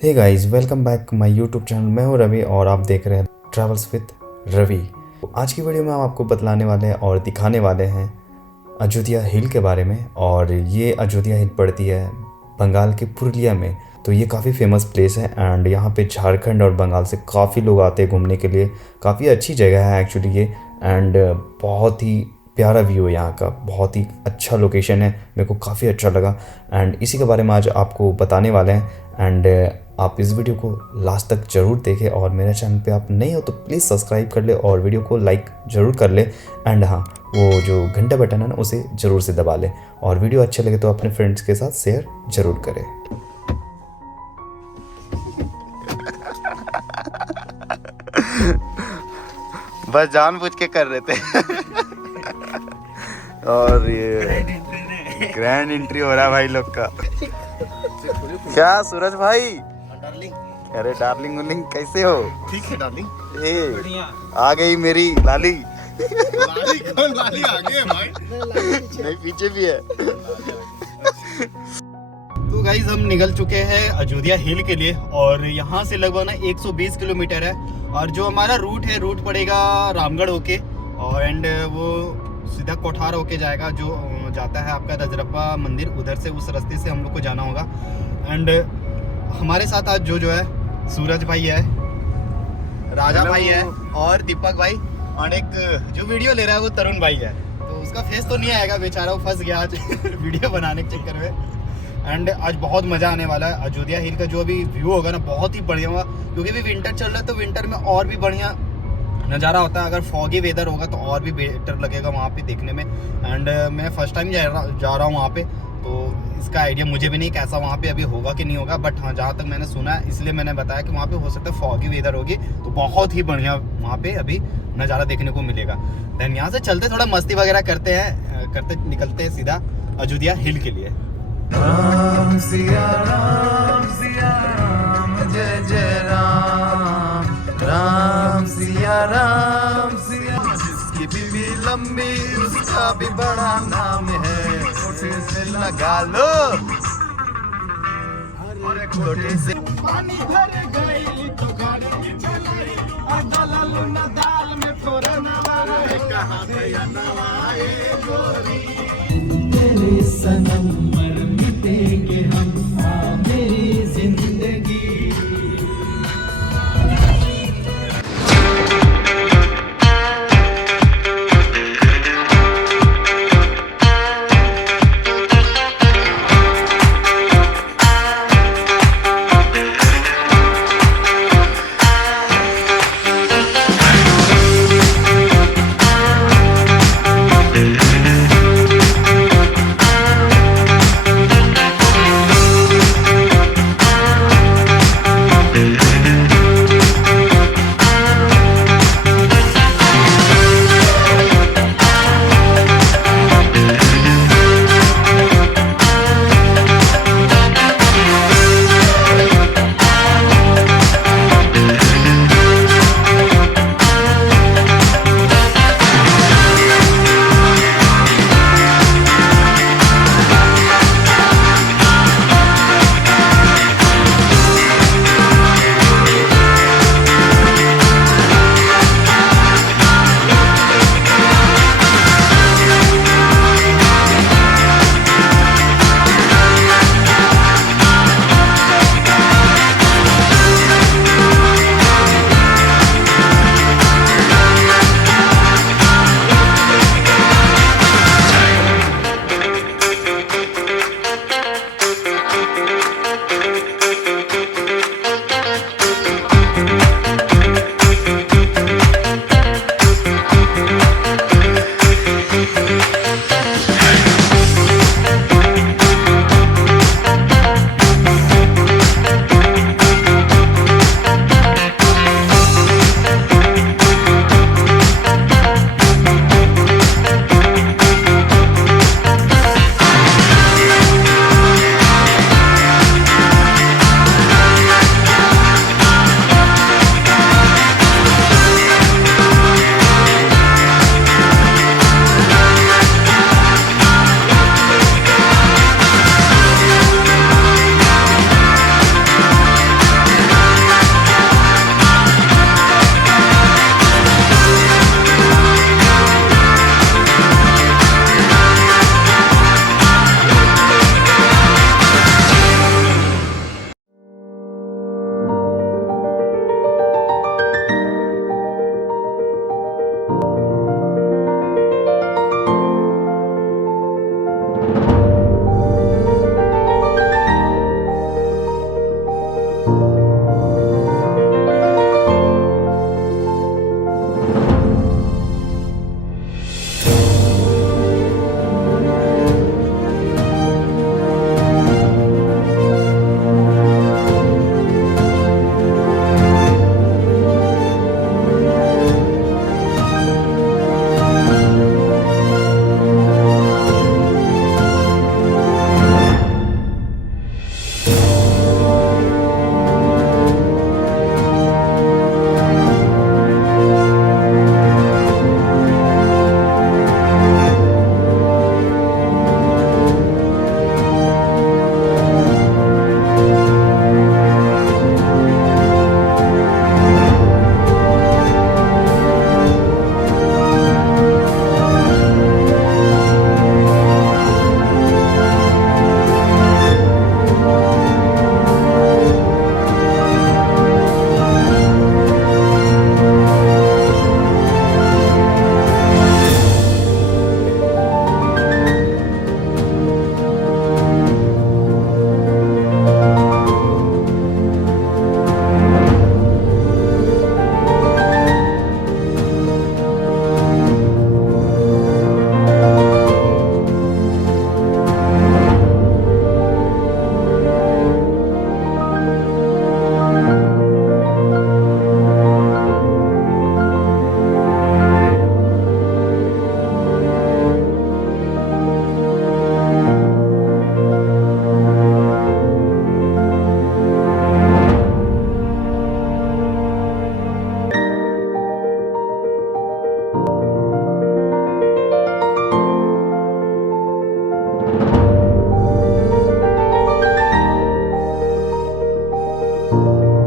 Hey guys, welcome back my YouTube channel. मैं हूं रवि और आप देख रहे हैं ट्रैवल्स विद रवि। आज की वीडियो में हम आपको बतलाने वाले हैं और दिखाने वाले हैं अयोध्या हिल के बारे में। और ये अयोध्या हिल पड़ती है बंगाल के पुरुलिया में। तो ये काफ़ी फेमस प्लेस है एंड यहाँ पे झारखंड और बंगाल से काफ़ी लोग आते हैं घूमने के लिए। काफ़ी अच्छी जगह है एक्चुअली ये, एंड बहुत ही प्यारा व्यू है यहाँ का, बहुत ही अच्छा लोकेशन है, मेरे को काफ़ी अच्छा लगा। एंड इसी के बारे में आज आपको बताने वाले हैं। एंड आप इस वीडियो को लास्ट तक ज़रूर देखें और मेरे चैनल पे आप नए हो तो प्लीज़ सब्सक्राइब कर ले और वीडियो को लाइक ज़रूर कर ले। एंड हाँ, वो जो घंटा बटन है ना उसे ज़रूर से दबा ले, और वीडियो अच्छे लगे तो अपने फ्रेंड्स के साथ शेयर ज़रूर करें। बस जानबूझ के कर रहे थे। और ये ग्रैंड एंट्री हो रहा है भाई लोग का। क्या सूरज भाई? डार्लिंग, अरे डार्लिंग उलिंग कैसे हो? ठीक है डार्लिंग। ए, आ गई मेरी लाली। लाली कौन? लाली आ गई है भाई। नहीं, पीछे भी है। तो गाइस हम निकल चुके हैं अयोध्या हिल के लिए, और यहाँ से लगभग ना 120 किलोमीटर है। और जो हमारा रूट पड़ेगा रामगढ़ होके, और एंड वो सीधा कोठार होके जाएगा, जो जाता है आपका रजरप्पा मंदिर, उधर से उस रास्ते से हम लोग को जाना होगा। एंड हमारे साथ आज जो है सूरज भाई है, राजा भाई है, और दीपक भाई, और एक जो वीडियो ले रहा है वो तरुण भाई है। तो उसका फेस तो नहीं आएगा, बेचारा वो फंस गया आज वीडियो बनाने के चक्कर में। एंड आज बहुत मज़ा आने वाला है। अयोध्या हिल का जो अभी व्यू होगा ना बहुत ही बढ़िया होगा, क्योंकि अभी विंटर चल रहा है, तो विंटर में और भी बढ़िया नज़ारा होता है। अगर फॉगी वेदर होगा तो और भी बेटर लगेगा वहाँ पे देखने में। एंड मैं फर्स्ट टाइम जा रहा हूँ वहाँ पे, तो इसका आइडिया मुझे भी नहीं कैसा वहाँ पे अभी होगा कि नहीं होगा। बट हाँ, जहाँ तक मैंने सुना है इसलिए मैंने बताया कि वहाँ पे हो सकता है फॉगी वेदर होगी, तो बहुत ही बढ़िया वहाँ पे अभी नज़ारा देखने को मिलेगा। देन यहाँ से चलते थोड़ा मस्ती वगैरह करते निकलते हैं सीधा अयोध्या हिल के लिए। राम सिया राम जय जय राम, राम सिया राम सिया। जिसकी बीवी लंबी उसका भी बड़ा नाम है, छोटे से लगा लो। छोटे से पानी भर गई तो गाड़ी चलाई, और दलालू ना दाल में फोरना वाला कहां गया नवाए गोरी। तेरे सनम मर मिटेंगे हम, मेरी जिंदगी। है।